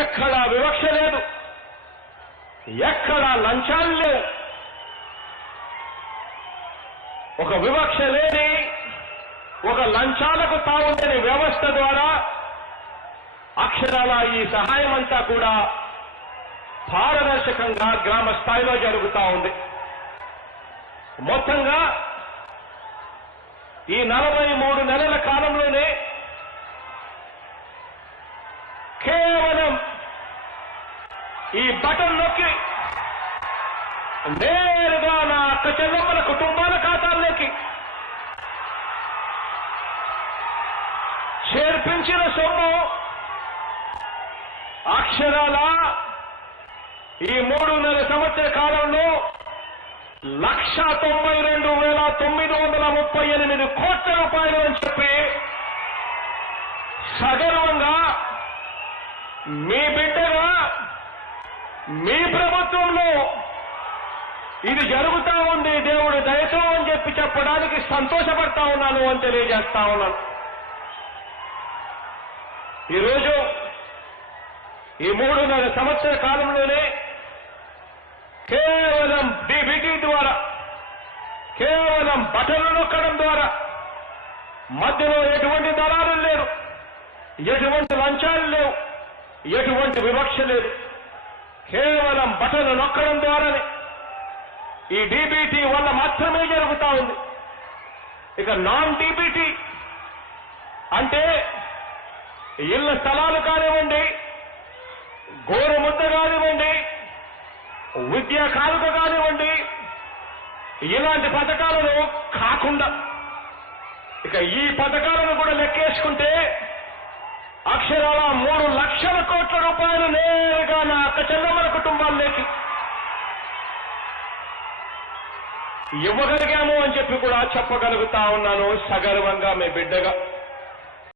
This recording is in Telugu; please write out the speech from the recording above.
ఎక్కడా వివక్ష లేదు, ఎక్కడా లంచాలు లేవు. ఒక వివక్ష లేని, ఒక లంచాలకు తావుండని వ్యవస్థ ద్వారా అక్షరాల ఈ సహాయం అంతా కూడా పారదర్శకంగా గ్రామ స్థాయిలో జరుగుతూ ఉంది. మొత్తంగా ఈ 43 నెలల కాలంలోనే కేవలం ఈ బటన్ నొక్కి నేరుగా నా అక్క చెల్లెమ్మల కుటుంబాల ఖాతాల్లోకి చేర్పించిన సొమ్ము అక్షరాల ఈ 3 సంవత్సర కాలంలో 192,938 కోట్ల రూపాయలు అని చెప్పి సగర్వంగా మీ బిడ్డగా మీ ప్రభుత్వంలో ఇది జరుగుతా ఉంది దేవుడి దయతో అని చెప్పి చెప్పడానికి సంతోషపడతా ఉన్నాను అని తెలియజేస్తా ఉన్నాను. ఈరోజు ఈ 3 సంవత్సర కాలంలోనే కేవలం డీబీటీ ద్వారా, కేవలం బటన్లు నొక్కడం ద్వారా, మధ్యలో ఎటువంటి దళాలు లేరు, ఎటువంటి లంచాలు లేవు, ఎటువంటి వివక్ష లేదు. కేవలం బటన్లు నొక్కడం ద్వారానే ఈ డీబీటీ వల్ల మాత్రమే జరుగుతా ఉంది. ఇక నాన్ డీబీటీ అంటే ఇళ్ల స్థలాలు కానివ్వండి, గోరుముద్ద కానివ్వండి, విద్యా కానుక కానివ్వండి, ఇలాంటి పథకాలను కాకుండా ఇక ఈ పథకాలను కూడా లెక్కేసుకుంటే అక్షరాల 3 లక్షల కోట్ల రూపాయలు నేరుగా నా అక్క చెల్లెమ్మల కుటుంబాల్లోకి ఇవ్వగలిగాము అని చెప్పి కూడా చెప్పగలుగుతా ఉన్నాను సగర్వంగా మీ బిడ్డగా.